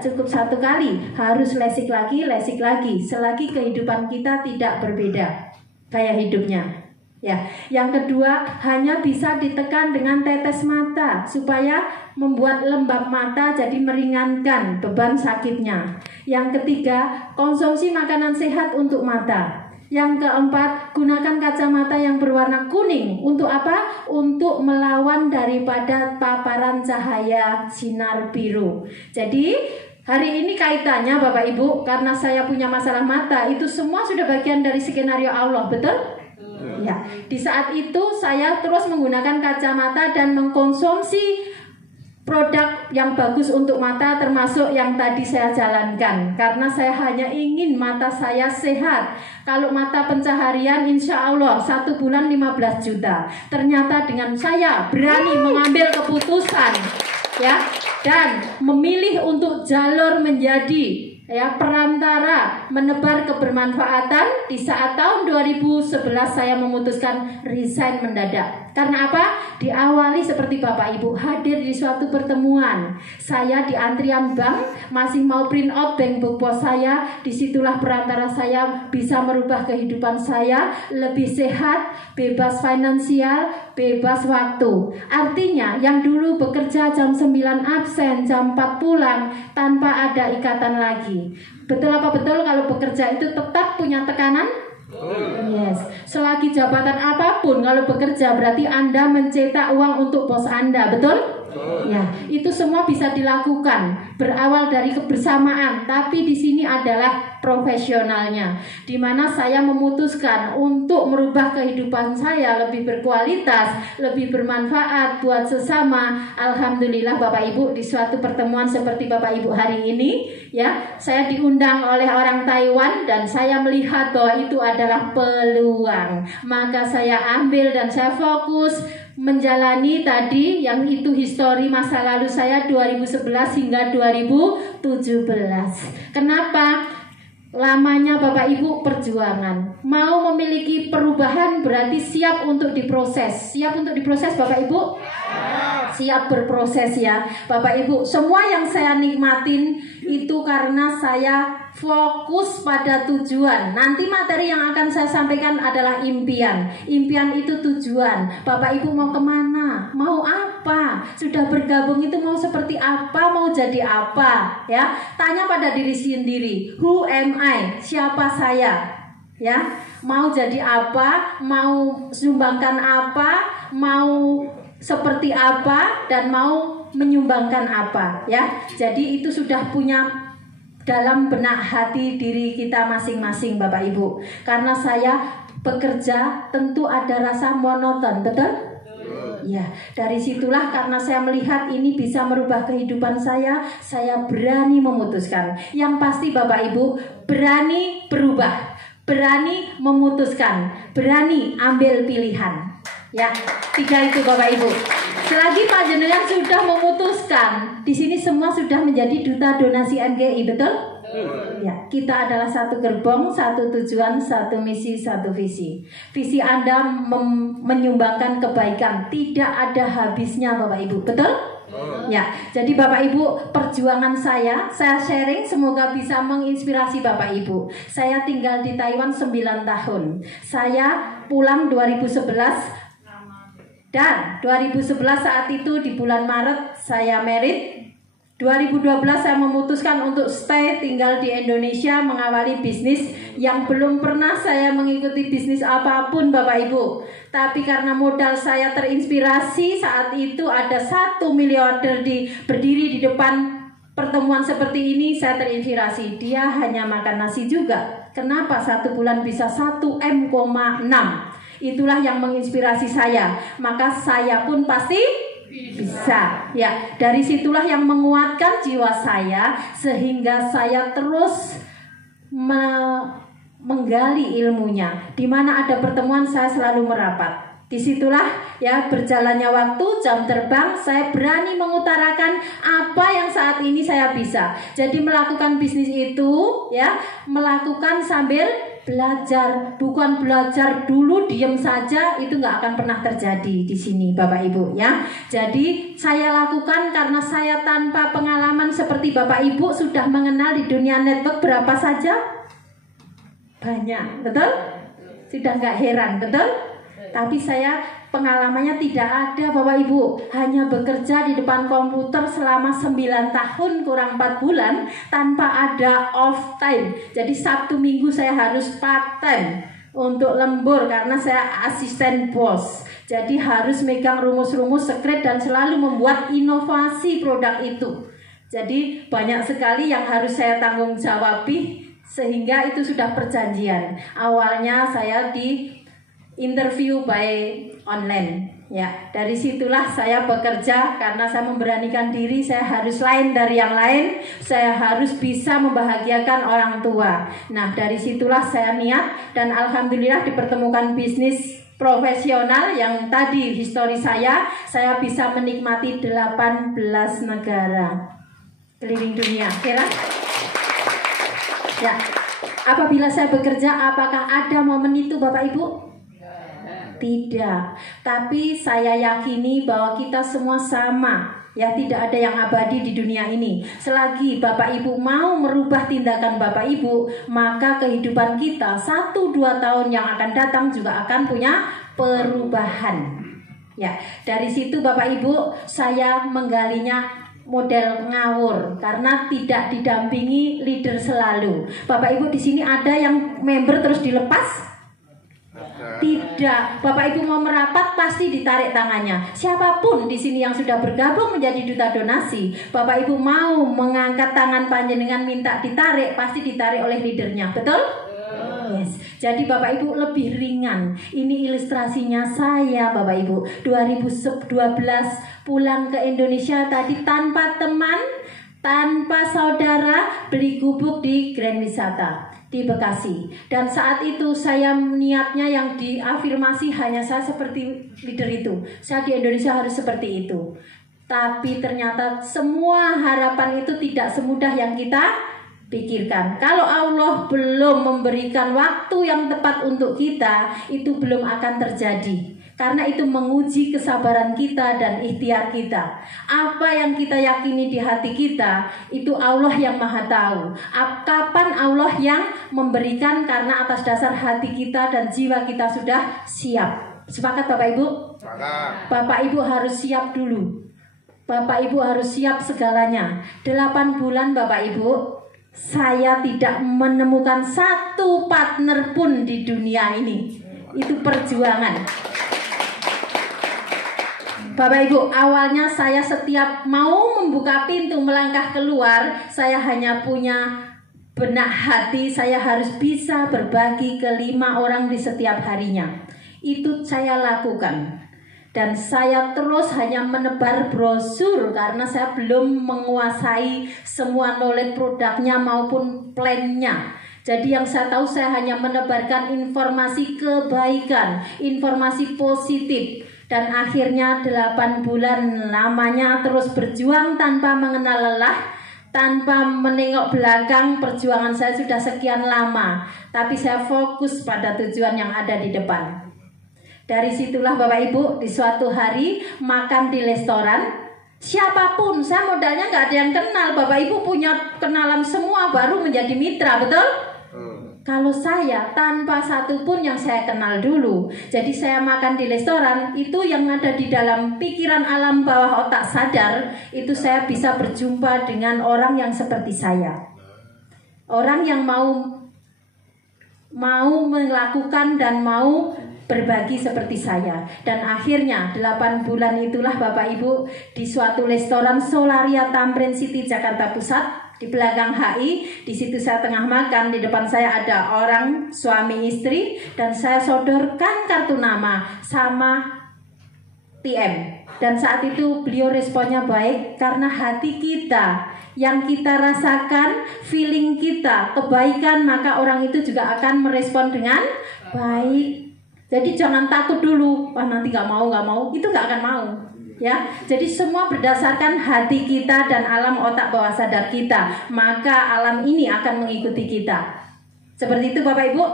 cukup satu kali, harus lesik lagi, selagi kehidupan kita tidak berbeda gaya hidupnya. Ya, yang kedua, hanya bisa ditekan dengan tetes mata supaya membuat lembab mata, jadi meringankan beban sakitnya. Yang ketiga, konsumsi makanan sehat untuk mata. Yang keempat, gunakan kacamata yang berwarna kuning. Untuk apa? Untuk melawan daripada paparan cahaya sinar biru. Jadi hari ini kaitannya Bapak Ibu, karena saya punya masalah mata, itu semua sudah bagian dari skenario Allah, betul? Ya, di saat itu saya terus menggunakan kacamata dan mengkonsumsi produk yang bagus untuk mata, termasuk yang tadi saya jalankan, karena saya hanya ingin mata saya sehat. Kalau mata pencaharian insya Allah 1 bulan 15 juta. Ternyata dengan saya berani mengambil keputusan, ya, dan memilih untuk jalur menjadi perantara menebar kebermanfaatan. Di saat tahun 2011 saya memutuskan resign mendadak. Karena apa? Diawali seperti Bapak Ibu, hadir di suatu pertemuan. Saya di antrian bank, masih mau print out bank book pos saya. Disitulah perantara saya bisa merubah kehidupan saya lebih sehat, bebas finansial, bebas waktu. Artinya yang dulu bekerja jam 9 absen, jam 4 pulang, tanpa ada ikatan lagi. Betul apa betul kalau bekerja itu tetap punya tekanan? Yes. Selagi jabatan apapun, kalau bekerja berarti Anda mencetak uang untuk bos Anda, betul? Ya, itu semua bisa dilakukan berawal dari kebersamaan, tapi di sini adalah profesionalnya, di mana saya memutuskan untuk merubah kehidupan saya lebih berkualitas, lebih bermanfaat buat sesama. Alhamdulillah Bapak Ibu, di suatu pertemuan seperti Bapak Ibu hari ini, ya, saya diundang oleh orang Taiwan dan saya melihat bahwa itu adalah peluang. Maka saya ambil dan saya fokus menjalani tadi yang itu histori masa lalu saya 2011 hingga 2017. Kenapa? Lamanya Bapak Ibu perjuangan. Mau memiliki perubahan berarti siap untuk diproses. Siap untuk diproses Bapak Ibu? Siap berproses ya Bapak Ibu. Semua yang saya nikmatin itu karena saya fokus pada tujuan. Nanti materi yang akan saya sampaikan adalah impian. Impian itu tujuan. Bapak Ibu mau kemana? Mau apa? Sudah bergabung itu mau seperti apa? Mau jadi apa? Ya, tanya pada diri sendiri. Who am I? Siapa saya? Ya, mau jadi apa? Mau sumbangkan apa? Mau seperti apa? Dan mau menyumbangkan apa? Ya, jadi itu sudah punya dalam benak hati diri kita masing-masing Bapak Ibu. Karena saya bekerja tentu ada rasa monoton, betul? Ya, dari situlah karena saya melihat ini bisa merubah kehidupan saya berani memutuskan. Yang pasti Bapak Ibu, berani berubah, berani memutuskan, berani ambil pilihan. Ya, 3 itu Bapak Ibu. Selagi Pak Jenengan sudah memutuskan, di sini semua sudah menjadi duta donasi NGI, betul? Ya, kita adalah satu gerbong, satu tujuan, satu misi, satu visi. Visi Anda menyumbangkan kebaikan, tidak ada habisnya Bapak Ibu, betul? Ya, jadi Bapak Ibu, perjuangan saya sharing semoga bisa menginspirasi Bapak Ibu. Saya tinggal di Taiwan 9 tahun. Saya pulang 2011 dan 2011 saat itu di bulan Maret saya married. 2012 saya memutuskan untuk stay tinggal di Indonesia mengawali bisnis yang belum pernah saya mengikuti bisnis apapun Bapak Ibu. Tapi karena modal saya terinspirasi saat itu ada 1 miliarder berdiri di depan pertemuan seperti ini, saya terinspirasi. Dia hanya makan nasi juga. Kenapa 1 bulan bisa 1,6 M? Itulah yang menginspirasi saya. Maka saya pun pasti bisa. Ya, dari situlah yang menguatkan jiwa saya sehingga saya terus menggali ilmunya. Di mana ada pertemuan saya selalu merapat. Disitulah ya berjalannya waktu, jam terbang, saya berani mengutarakan apa yang saat ini saya bisa. Jadi melakukan bisnis itu ya, melakukan sambil Belajar, bukan belajar dulu diam saja, itu nggak akan pernah terjadi di sini Bapak Ibu ya. Jadi saya lakukan karena saya tanpa pengalaman seperti Bapak Ibu sudah mengenal di dunia network berapa saja? Banyak, betul? Sudah nggak heran, betul? Tapi saya pengalamannya tidak ada Bapak Ibu. Hanya bekerja di depan komputer selama 9 tahun kurang 4 bulan tanpa ada off time. Jadi Sabtu Minggu saya harus part time untuk lembur karena saya asisten bos. Jadi harus megang rumus-rumus sekret dan selalu membuat inovasi produk itu. Jadi banyak sekali yang harus saya tanggung jawabi, sehingga itu sudah perjanjian. Awalnya saya di interview by online ya. Dari situlah saya bekerja karena saya memberanikan diri, saya harus lain dari yang lain, saya harus bisa membahagiakan orang tua. Nah, dari situlah saya niat dan alhamdulillah dipertemukan bisnis profesional yang tadi histori saya bisa menikmati 18 negara keliling dunia. Kira? Ya. Apabila saya bekerja, apakah ada momen itu Bapak Ibu? Tidak, tapi saya yakini bahwa kita semua sama ya, tidak ada yang abadi di dunia ini. Selagi Bapak Ibu mau merubah tindakan Bapak Ibu, maka kehidupan kita 1-2 tahun yang akan datang juga akan punya perubahan. Ya, dari situ Bapak Ibu saya menggalinya model ngawur karena tidak didampingi leader selalu. Bapak Ibu di sini ada yang member terus dilepas? Tidak, Bapak Ibu mau merapat pasti ditarik tangannya. Siapapun di sini yang sudah bergabung menjadi duta donasi, Bapak Ibu mau mengangkat tangan panjenengan minta ditarik, pasti ditarik oleh leadernya, betul? Yes. Jadi Bapak Ibu lebih ringan. Ini ilustrasinya saya Bapak Ibu 2012 pulang ke Indonesia tadi tanpa teman, tanpa saudara, beli gubuk di Grand Wisata di Bekasi. Dan saat itu saya niatnya yang diafirmasi hanya saya seperti leader itu. Saya di Indonesia harus seperti itu. Tapi ternyata semua harapan itu tidak semudah yang kita pikirkan. Kalau Allah belum memberikan waktu yang tepat untuk kita, itu belum akan terjadi. Karena itu menguji kesabaran kita dan ikhtiar kita. Apa yang kita yakini di hati kita, itu Allah yang maha tahu. Kapan Allah yang memberikan, karena atas dasar hati kita dan jiwa kita sudah siap. Sepakat Bapak Ibu? Sepakat. Bapak Ibu harus siap dulu. Bapak Ibu harus siap segalanya. 8 bulan Bapak Ibu, saya tidak menemukan satu partner pun di dunia ini. Itu perjuangan. Bapak Ibu, awalnya saya setiap mau membuka pintu melangkah keluar, saya hanya punya benak hati, saya harus bisa berbagi ke 5 orang di setiap harinya. Itu saya lakukan. Dan saya terus hanya menebar brosur karena saya belum menguasai semua knowledge produknya maupun plannya. Jadi yang saya tahu, saya hanya menebarkan informasi kebaikan, informasi positif. Dan akhirnya 8 bulan lamanya terus berjuang tanpa mengenal lelah, tanpa menengok belakang. Perjuangan saya sudah sekian lama, tapi saya fokus pada tujuan yang ada di depan. Dari situlah Bapak Ibu, di suatu hari makan di restoran. Siapapun, saya modalnya nggak ada yang kenal. Bapak Ibu punya kenalan semua baru menjadi mitra, betul? Kalau saya tanpa satu pun yang saya kenal dulu. Jadi saya makan di restoran, itu yang ada di dalam pikiran alam bawah otak sadar, itu saya bisa berjumpa dengan orang yang seperti saya. Orang yang mau melakukan dan mau berbagi seperti saya. Dan akhirnya 8 bulan itulah Bapak Ibu, di suatu restoran Solaria Tamrin City Jakarta Pusat, di belakang HI. Di situ saya tengah makan, di depan saya ada orang suami istri, dan saya sodorkan kartu nama sama TM. Dan saat itu beliau responnya baik, karena hati kita yang kita rasakan, feeling kita kebaikan, maka orang itu juga akan merespon dengan baik. Jadi jangan takut dulu, wah nanti nggak mau, itu nggak akan mau. Ya, jadi semua berdasarkan hati kita dan alam otak bawah sadar kita, maka alam ini akan mengikuti kita. Seperti itu Bapak Ibu.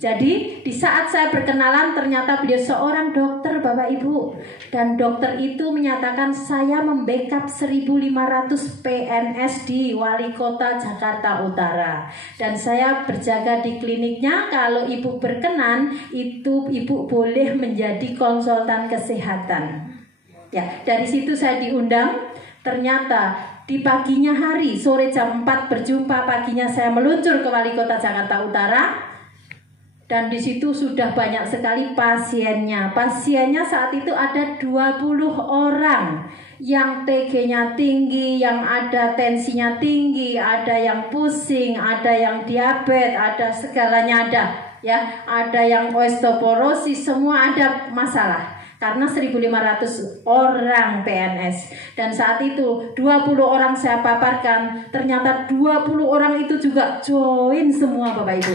Jadi di saat saya berkenalan ternyata beliau seorang dokter Bapak Ibu. Dan dokter itu menyatakan saya membackup 1.500 PNS di Wali Kota Jakarta Utara. Dan saya berjaga di kliniknya, kalau Ibu berkenan itu Ibu boleh menjadi konsultan kesehatan. Ya, dari situ saya diundang. Ternyata di paginya hari, sore jam 4 berjumpa, paginya saya meluncur ke Wali Kota Jakarta Utara. Dan di situ sudah banyak sekali pasiennya. Pasiennya saat itu ada 20 orang yang TG-nya tinggi, yang ada tensinya tinggi, ada yang pusing, ada yang diabetes, ada segalanya ada, ya. Ada yang osteoporosis, semua ada masalah. Karena 1.500 orang PNS. Dan saat itu 20 orang saya paparkan, ternyata 20 orang itu juga join semua Bapak Ibu.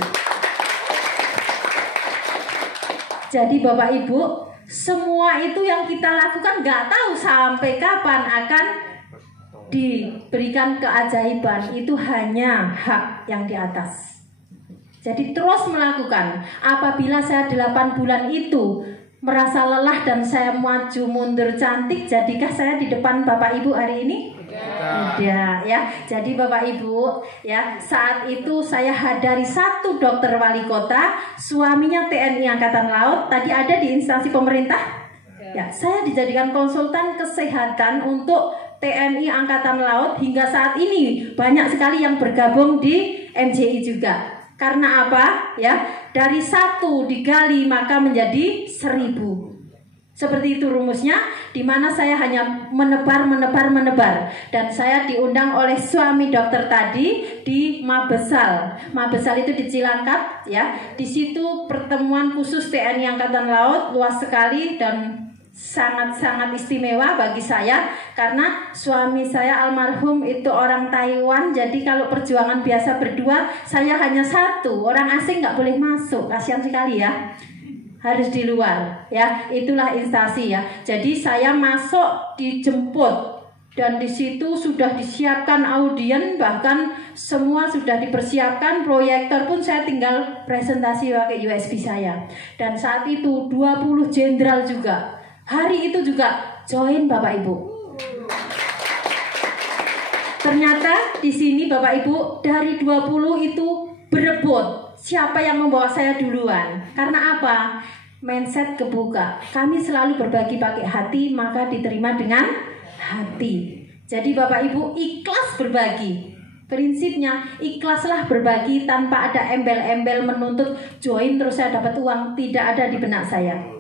Jadi Bapak Ibu, semua itu yang kita lakukan nggak tahu sampai kapan akan diberikan keajaiban. Itu hanya hak yang di atas. Jadi terus melakukan. Apabila saya 8 bulan itu merasa lelah dan saya maju mundur cantik, jadikah saya di depan Bapak Ibu hari ini? Tidak, ya. Jadi Bapak Ibu, ya, saat itu saya hadari satu dokter wali kota, suaminya TNI Angkatan Laut, tadi ada di instansi pemerintah. Ya, saya dijadikan konsultan kesehatan untuk TNI Angkatan Laut hingga saat ini banyak sekali yang bergabung di MJI juga. Karena apa? Ya, dari 1 digali maka menjadi 1.000. Seperti itu rumusnya, di mana saya hanya menebar. Dan saya diundang oleh suami dokter tadi di Mabesal. Mabesal itu di Cilangkap, ya. Di situ pertemuan khusus TNI Angkatan Laut, luas sekali dan sangat-sangat istimewa bagi saya. Karena suami saya almarhum itu orang Taiwan. Jadi kalau perjuangan biasa berdua, saya hanya 1. Orang asing nggak boleh masuk, kasihan sekali ya. Harus di luar, ya. Itulah instansi, ya. Jadi saya masuk dijemput dan di situ sudah disiapkan audien, bahkan semua sudah dipersiapkan, proyektor pun saya tinggal presentasi pakai USB saya. Dan saat itu 20 jenderal juga hari itu juga join Bapak Ibu. Ternyata di sini Bapak Ibu dari 20 itu berebut siapa yang membawa saya duluan. Karena apa? Mindset kebuka. Kami selalu berbagi pakai hati, maka diterima dengan hati. Jadi Bapak Ibu ikhlas berbagi. Prinsipnya ikhlaslah berbagi tanpa ada embel-embel menuntut join terus saya dapat uang. Tidak ada di benak saya.